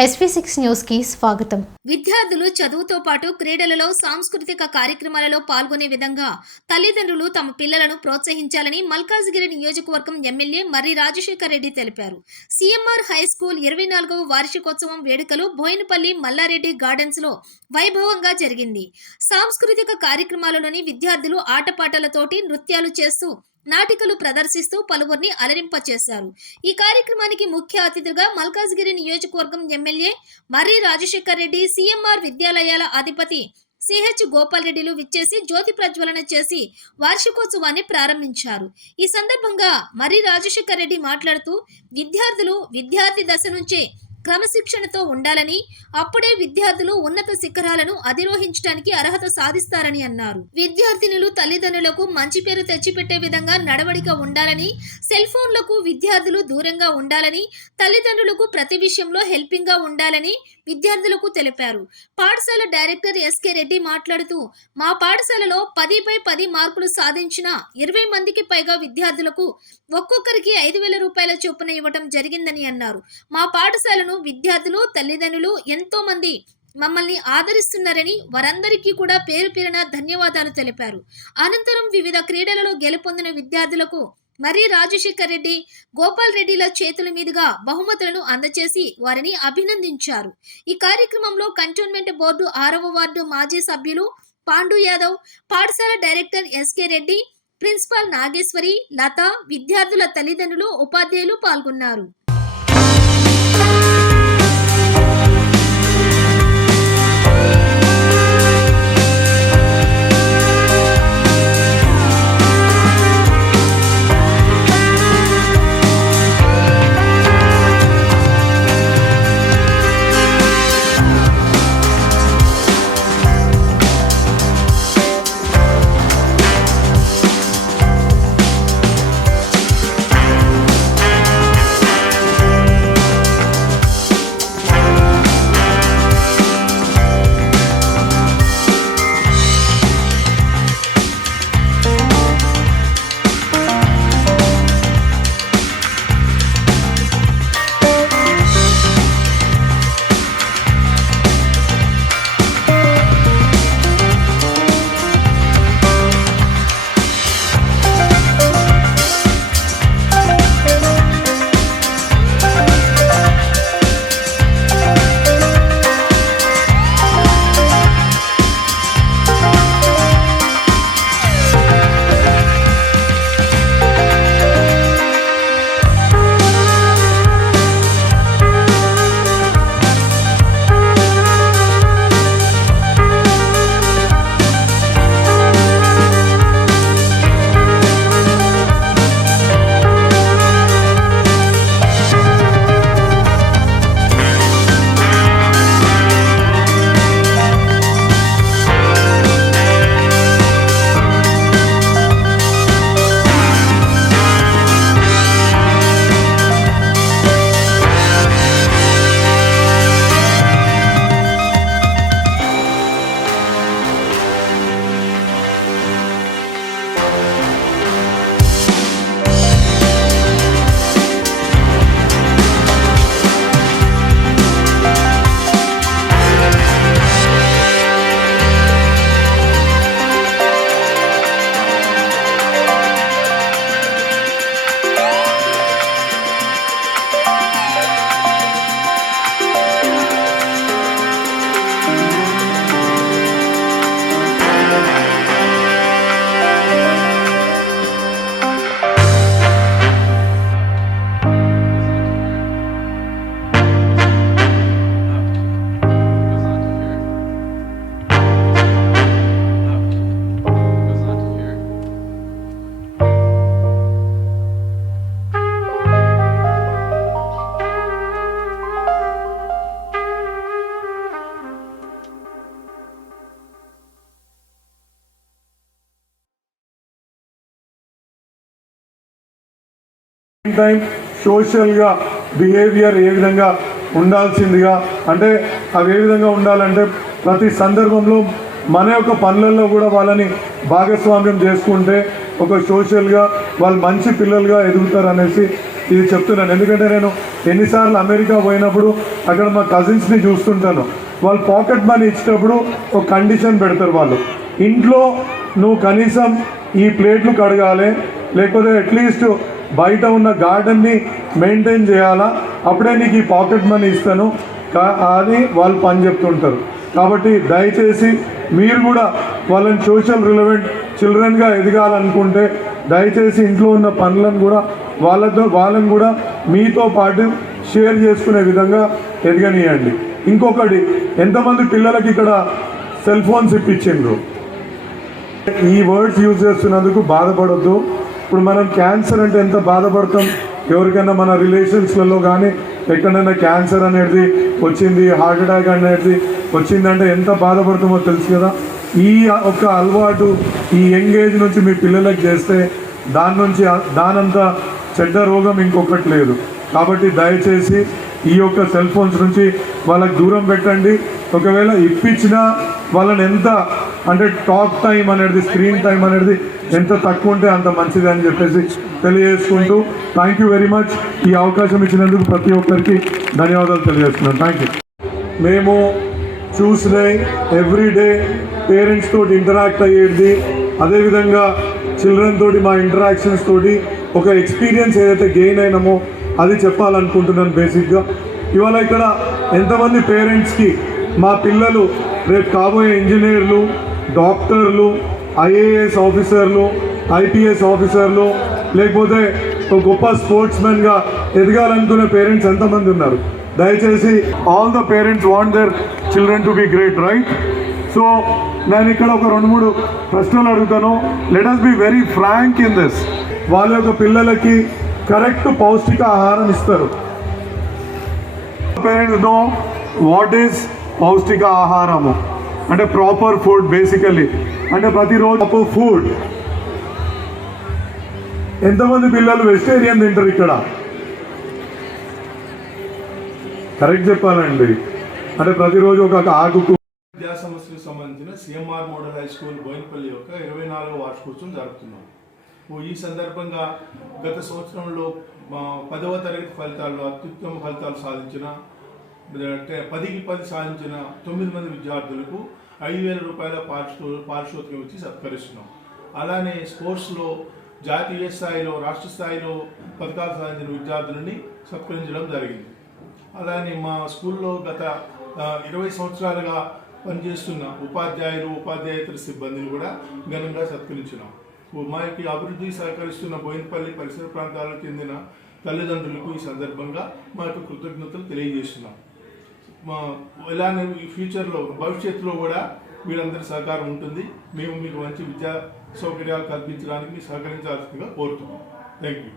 SV6 news కి స్వాగతం. విద్యార్థులు చదువుతో పాటు క్రీడలలో సాంస్కృతిక కార్యక్రమాలలో పాల్గొనే విధంగా తల్లిదండ్రులు తమ పిల్లలను ప్రోత్సహించాలని మల్కాజ్గిరి నియోజకవర్గం ఎమ్మెల్యే మర్రి రాజశేఖర్ రెడ్డి తెలిపారు. సిఎంఆర్ హై స్కూల్ 24వ వార్షికోత్సవం వేడుకలు బోయినపల్లి మల్లారెడ్డి గార్డెన్స్ లో వైభవంగా జరిగింది. సాంస్కృతిక కార్యక్రమాలలోని విద్యార్థులు ఆటపాటలతోటి నృత్యాలు చేస్తూ నాటికలు ప్రదర్శిస్తూ పలువురిని అలరింపచేశారు. ఈ కార్యక్రమానికి ముఖ్య అతిథిగా మల్కాజ్గిరి నియోజకవర్గం ఎమ్మెల్యే మర్రి రాజశేఖర్ రెడ్డి, సిఎంఆర్ విద్యాలయాల అధిపతి సిహెచ్ గోపాల్ రెడ్డిలు విచ్చేసి జ్యోతి ప్రజ్వలన చేసి వార్షికోత్సవాన్ని ప్రారంభించారు. ఈ సందర్భంగా మర్రి రాజశేఖర్ రెడ్డి మాట్లాడుతూ విద్యార్థులు విద్యార్థి దశ నుంచే క్రమశిక్షణతో ఉండాలని, అప్పుడే విద్యార్థులు ఉన్నత శిఖరాలను అధిరోహించడానికి అర్హత సాధిస్తారని అన్నారు. విద్యార్థినులు తల్లిదండ్రులకు మంచి పేరు తెచ్చిపెట్టే విధంగా నడవడిక ఉండాలని, సెల్ ఫోన్లకు విద్యార్థులు దూరంగా ఉండాలని, తల్లిదండ్రులకు ప్రతి విషయంలో హెల్పింగ్ గా ఉండాలని విద్యార్థులకు తెలిపారు. పాఠశాల డైరెక్టర్ ఎస్కే రెడ్డి మాట్లాడుతూ మా పాఠశాలలో 10/10 మార్కులు సాధించిన 20 మందికి పైగా విద్యార్థులకు ఒక్కొక్కరికి 5,000 రూపాయల చొప్పున ఇవ్వడం జరిగిందని అన్నారు. మా పాఠశాలను విద్యార్థులు తల్లిదండ్రులు ఎంతో మంది మమ్మల్ని ఆదరిస్తున్నారని వారందరికీ కూడా పేరు పేరున ధన్యవాదాలు తెలిపారు. అనంతరం వివిధ క్రీడలలో గెలుపొందిన విద్యార్థులకు మర్రి రాజశేఖర్ రెడ్డి, గోపాల్ రెడ్డిల చేతుల మీదుగా బహుమతులను అందజేసి వారిని అభినందించారు. ఈ కార్యక్రమంలో కంటోన్మెంట్ బోర్డు 6వ వార్డు మాజీ సభ్యులు పాండు యాదవ్, పాఠశాల director SK Reddy, principal Nageswari, Latha, విద్యార్థుల తల్లిదండ్రులు, ఉపాధ్యాయులు పాల్గొన్నారు. టైం సోషల్గా బిహేవియర్ ఏ విధంగా ఉండాల్సిందిగా, అంటే అవి ఏ విధంగా ఉండాలంటే ప్రతి సందర్భంలో మన యొక్క పనులలో కూడా వాళ్ళని భాగస్వామ్యం చేసుకుంటే ఒక సోషల్గా వాళ్ళు మంచి పిల్లలుగా ఎదుగుతారు అనేసి ఇది చెప్తున్నాను. ఎందుకంటే నేను ఎన్నిసార్లు అమెరికా పోయినప్పుడు అక్కడ మా కజిన్స్ని చూస్తుంటాను. వాళ్ళు పాకెట్ మనీ ఇచ్చేటప్పుడు ఒక కండిషన్ పెడతారు. వాళ్ళు ఇంట్లో నువ్వు కనీసం ఈ ప్లేట్లు కడగాలి, లేకపోతే అట్లీస్ట్ బయట ఉన్న గార్డెన్ని మెయింటైన్ చేయాలా, అప్పుడే నీకు ఈ పాకెట్ మనీ ఇస్తాను అని వాళ్ళు పని చెప్తుంటారు. కాబట్టి దయచేసి మీరు కూడా వాళ్ళని సోషల్ రిలవెంట్ చిల్డ్రన్గా ఎదగాలనుకుంటే దయచేసి ఇంట్లో ఉన్న పనులను కూడా వాళ్ళని కూడా మీతో పాటు షేర్ చేసుకునే విధంగా ఎదగనియండి. ఇంకొకటి, ఎంతమంది పిల్లలకి ఇక్కడ సెల్ ఫోన్స్ ఇప్పించిండ్రు? ఈ వర్డ్స్ యూజ్ చేస్తున్నందుకు బాధపడొద్దు. ఇప్పుడు మనం క్యాన్సర్ అంటే ఎంత బాధపడతాం, ఎవరికైనా మన రిలేషన్స్లలో కానీ ఎక్కడైనా క్యాన్సర్ అనేది వచ్చింది, హార్ట్ అటాక్ అనేది వచ్చిందంటే ఎంత బాధపడతామో తెలుసు కదా. ఈ ఒక్క అలవాటు ఈ యంగ్ ఏజ్ నుంచి మీ పిల్లలకు చేస్తే దానంత చెడ్డ రోగం ఇంకొకటి లేదు. కాబట్టి దయచేసి ఈ యొక్క సెల్ ఫోన్స్ నుంచి వాళ్ళకి దూరం పెట్టండి. ఒకవేళ ఇప్పించినా వాళ్ళని ఎంత అంటే టాక్ టైం అనేది, స్క్రీన్ టైం అనేది ఎంత తక్కువ ఉంటే అంత మంచిది అని చెప్పేసి తెలియజేసుకుంటూ థ్యాంక్ యూ వెరీ మచ్. ఈ అవకాశం ఇచ్చినందుకు ప్రతి ఒక్కరికి ధన్యవాదాలు తెలియజేస్తున్నాను. Thank you. మేము చూసినాయి ఎవ్రీడే పేరెంట్స్ తోటి ఇంటరాక్ట్ అయ్యేది, అదేవిధంగా చిల్డ్రన్ తోటి మా ఇంటరాక్షన్స్ తోటి ఒక ఎక్స్పీరియన్స్ ఏదైతే గెయిన్ అయినామో అది చెప్పాలనుకుంటున్నాను. బేసిక్గా ఇవాళ ఇక్కడ ఎంతమంది పేరెంట్స్కి మా పిల్లలు రేపు కాబోయే ఇంజనీర్లు, డాక్టర్లు, ఐఏఎస్ ఆఫీసర్లు, ఐపీఎస్ ఆఫీసర్లు, లేకపోతే ఒక గొప్ప స్పోర్ట్స్మెన్గా ఎదగాలనుకునే పేరెంట్స్ ఎంతమంది ఉన్నారు? దయచేసి all the parents want their children to be great, right? So నేను ఇక్కడ ఒక 2-3 ప్రశ్నలు అడుగుతాను. Let us be very frank in this. వాళ్ళ యొక్క పిల్లలకి కరెక్ట్ పౌష్టిక ఆహారం ఇస్తారు. పేరెంట్స్ నో వాట్ ఈస్ పౌష్టిక ఆహారము అంటే ప్రాపర్ ఫుడ్. బేసికలీ అంటే ప్రతిరోజు ప్రాపర్ ఫుడ్. ఎంతమంది పిల్లలు వెజిటేరియన్ తింటారు ఇక్కడ? కరెక్ట్ చెప్పాలండి. అంటే ప్రతిరోజు ఒక ఆకుకు విద్యా సమస్యలకు సంబంధించిన CMR model high school Boinapalli యొక్క 24వ వార్షికోత్సవం జరుపుతున్నాం. ఈ సందర్భంగా గత సంవత్సరంలో 10వ తరగతి ఫలితాల్లో అత్యుత్తమ ఫలితాలు సాధించిన 10కి 10 సాధించిన 9 మంది విద్యార్థులకు 5,000 రూపాయల పారితోషికం ఇచ్చి సత్కరిస్తున్నాం. అలానే స్పోర్ట్స్లో జాతీయ స్థాయిలో, రాష్ట్ర స్థాయిలో పథకాలు సాధించిన విద్యార్థులని సత్కరించడం జరిగింది. అలానే మా స్కూల్లో గత 20 సంవత్సరాలుగా పనిచేస్తున్న ఉపాధ్యాయులు, ఉపాధ్యాయేతర సిబ్బందిని కూడా ఘనంగా సత్కరించినాం. మా యొక్క అభివృద్ధికి సహకరిస్తున్న బోయినపల్లి పరిసర ప్రాంతాలకు చెందిన తల్లిదండ్రులకు ఈ సందర్భంగా మా యొక్క కృతజ్ఞతలు తెలియజేస్తున్నాం. ఇలానే ఈ ఫ్యూచర్లో, భవిష్యత్తులో కూడా వీళ్ళందరి సహకారం ఉంటుంది. మేము మీకు మంచి విద్యా సౌకర్యాలు కల్పించడానికి సహకరించాల్సిందిగా కోరుతున్నాం. Thank you.